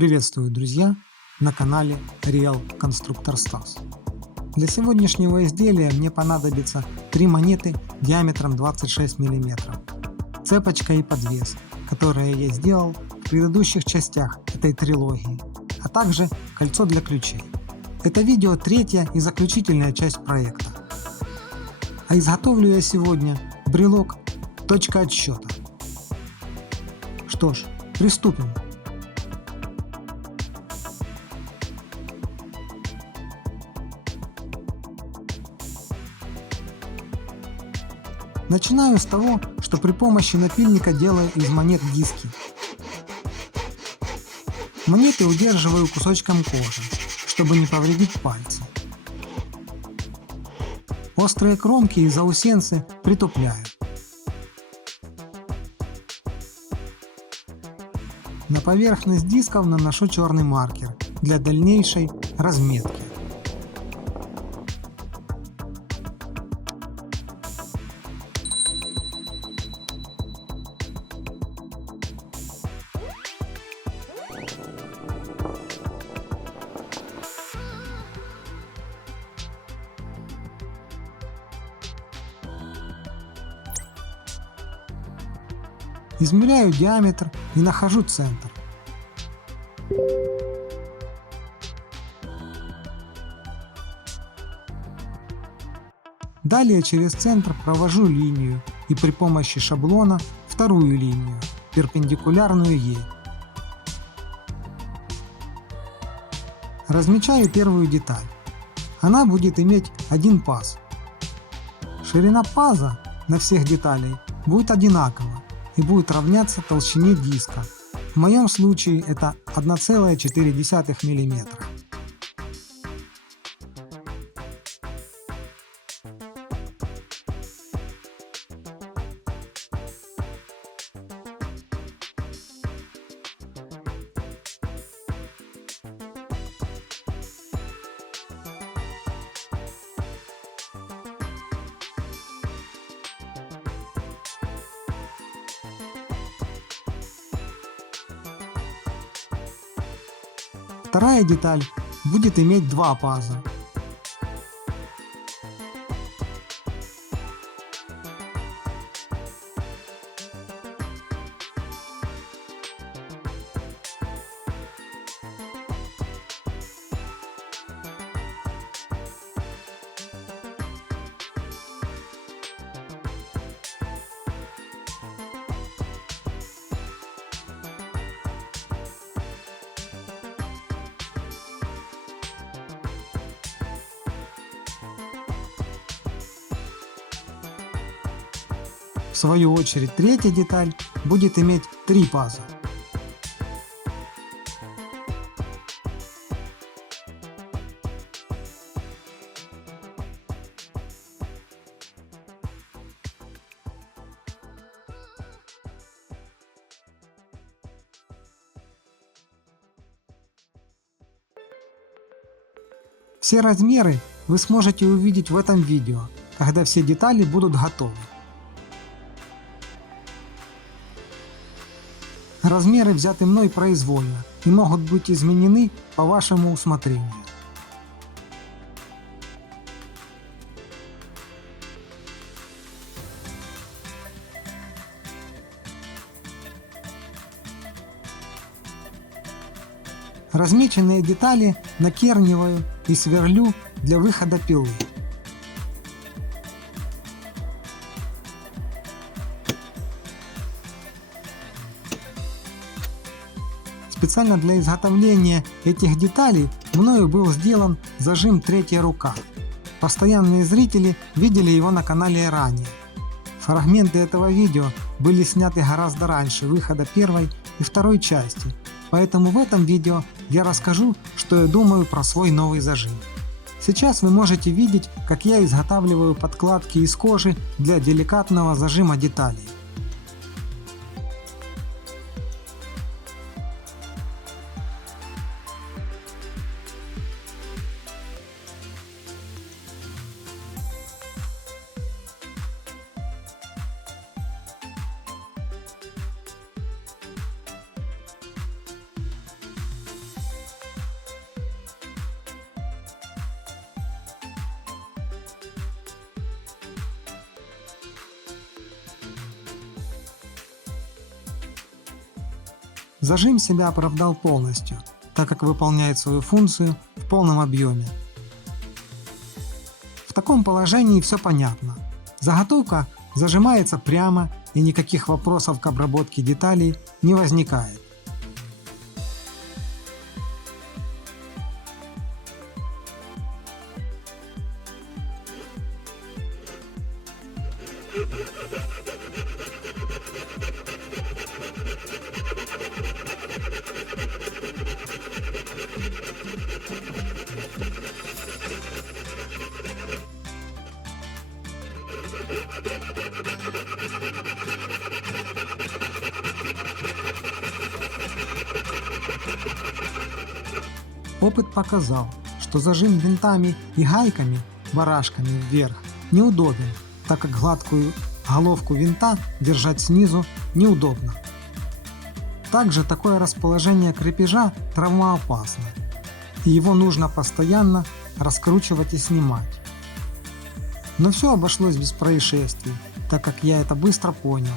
Приветствую, друзья, на канале Real Constructor Stars. Для сегодняшнего изделия мне понадобится 3 монеты диаметром 26 мм, цепочка и подвес, которые я сделал в предыдущих частях этой трилогии, а также кольцо для ключей. Это видео третья и заключительная часть проекта. А изготовлю я сегодня брелок «Точка отсчета». Что ж, приступим. Начинаю с того, что при помощи напильника делаю из монет диски. Монеты удерживаю кусочком кожи, чтобы не повредить пальцы. Острые кромки и заусенцы притупляю. На поверхность дисков наношу черный маркер для дальнейшей разметки. Измеряю диаметр и нахожу центр. Далее через центр провожу линию и при помощи шаблона вторую линию, перпендикулярную ей. Размечаю первую деталь. Она будет иметь один паз. Ширина паза на всех деталей будет одинакова и будет равняться толщине диска. В моем случае это 1,4 мм. Вторая деталь будет иметь два паза. В свою очередь третья деталь будет иметь три паза. Все размеры вы сможете увидеть в этом видео, когда все детали будут готовы. Размеры взяты мной произвольно и могут быть изменены по вашему усмотрению. Размеченные детали накерниваю и сверлю для выхода пилы. Специально для изготовления этих деталей мною был сделан зажим «Третья рука». Постоянные зрители видели его на канале ранее. Фрагменты этого видео были сняты гораздо раньше выхода первой и второй части, поэтому в этом видео я расскажу, что я думаю про свой новый зажим. Сейчас вы можете видеть, как я изготавливаю подкладки из кожи для деликатного зажима деталей. Зажим себя оправдал полностью, так как выполняет свою функцию в полном объеме. В таком положении все понятно. Заготовка зажимается прямо и никаких вопросов к обработке деталей не возникает. Опыт показал, что зажим винтами и гайками, барашками вверх, неудобен, так как гладкую головку винта держать снизу неудобно. Также такое расположение крепежа травмоопасно, и его нужно постоянно раскручивать и снимать. Но все обошлось без происшествий, так как я это быстро понял.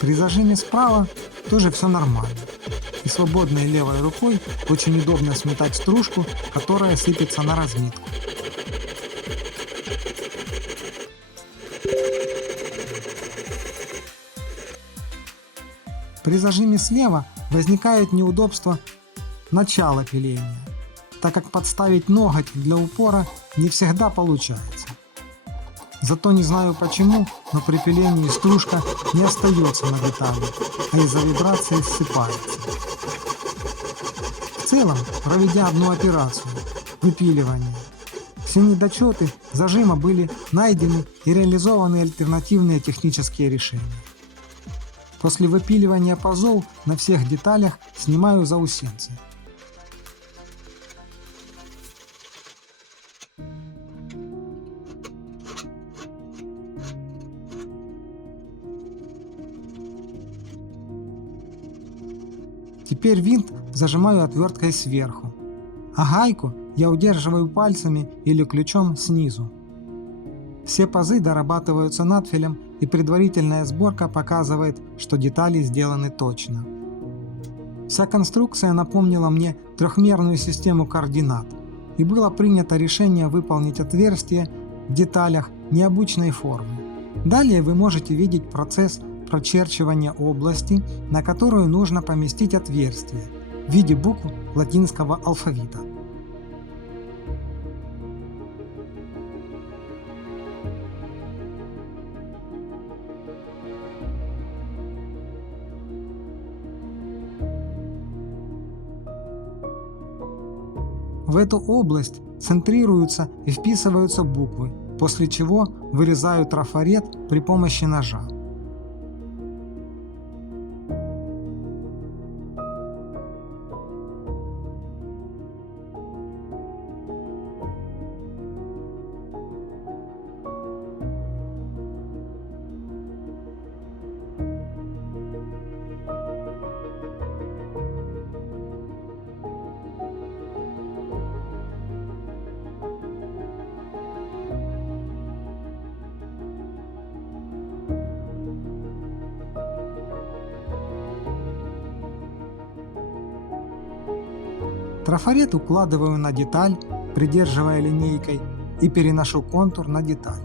При зажиме справа тоже все нормально, и свободной левой рукой очень удобно сметать стружку, которая сыпется на разметку. При зажиме слева возникает неудобство начала пиления, так как подставить ноготь для упора не всегда получается. Зато не знаю почему, но при пилении стружка не остается на детали, а из-за вибрации ссыпается. В целом, проведя одну операцию – выпиливание, все недочеты зажима были найдены и реализованы альтернативные технические решения. После выпиливания пазов на всех деталях снимаю заусенцы. Теперь винт зажимаю отверткой сверху, а гайку я удерживаю пальцами или ключом снизу. Все пазы дорабатываются надфилем, и предварительная сборка показывает, что детали сделаны точно. Вся конструкция напомнила мне трехмерную систему координат, и было принято решение выполнить отверстие в деталях необычной формы. Далее вы можете видеть процесс прочерчивания области, на которую нужно поместить отверстие в виде букв латинского алфавита. В эту область центрируются и вписываются буквы, после чего вырезаю трафарет при помощи ножа. Трафарет укладываю на деталь, придерживая линейкой, и переношу контур на деталь.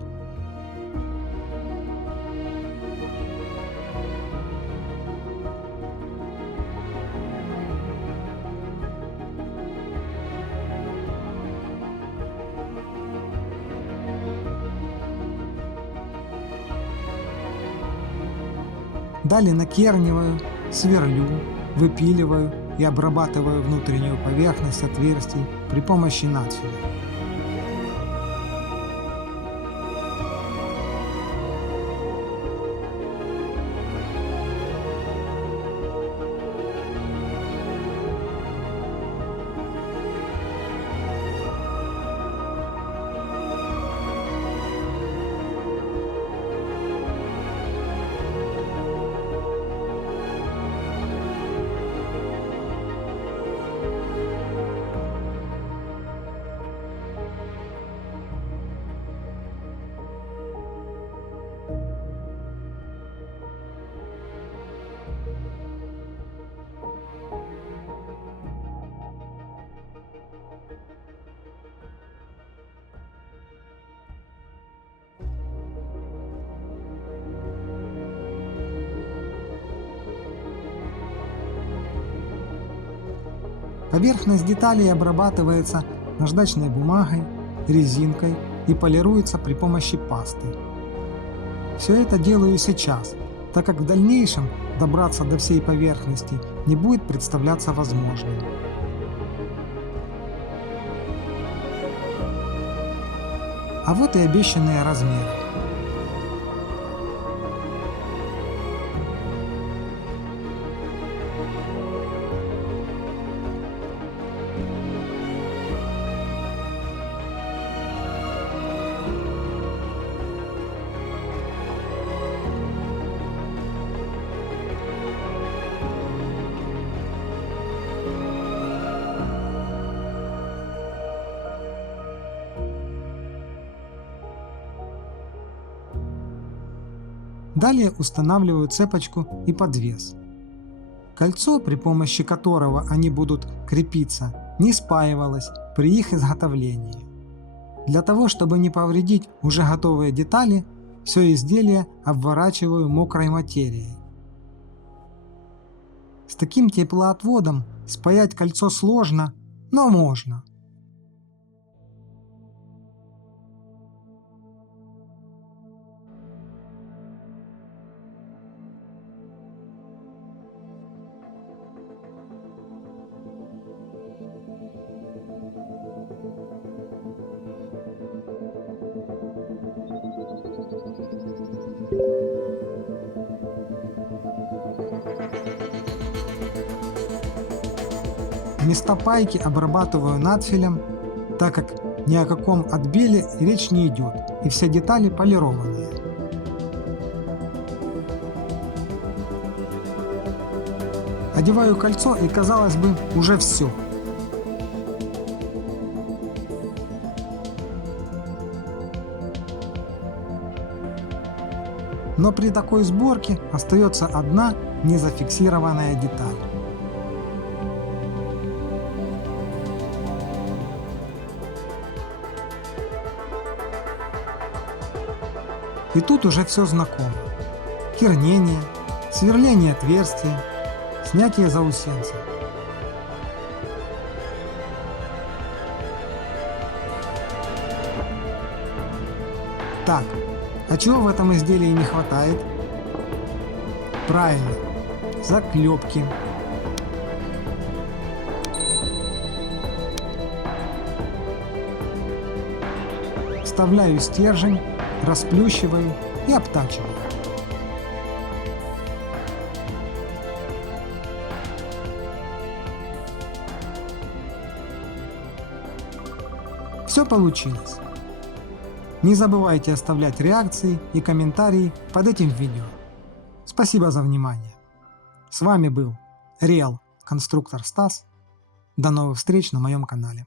Далее накерниваю, сверлю, выпиливаю и обрабатываю внутреннюю поверхность отверстий при помощи надфиля. Поверхность деталей обрабатывается наждачной бумагой, резинкой и полируется при помощи пасты. Все это делаю сейчас, так как в дальнейшем добраться до всей поверхности не будет представляться возможным. А вот и обещанные размеры. Далее устанавливаю цепочку и подвес. Кольцо, при помощи которого они будут крепиться, не спаивалось при их изготовлении. Для того, чтобы не повредить уже готовые детали, все изделие обворачиваю мокрой материей. С таким теплоотводом спаять кольцо сложно, но можно. Места пайки обрабатываю надфилем, так как ни о каком отбеле речь не идет, и все детали полированные. Одеваю кольцо, и, казалось бы, уже все. Но при такой сборке остается одна незафиксированная деталь. И тут уже все знакомо. Кернение, сверление отверстия, снятие заусенца. Так, а чего в этом изделии не хватает? Правильно, заклепки. Вставляю стержень, расплющиваю и обтачиваю. Все получилось. Не забывайте оставлять реакции и комментарии под этим видео. Спасибо за внимание. С вами был Real Конструктор Стас. До новых встреч на моем канале.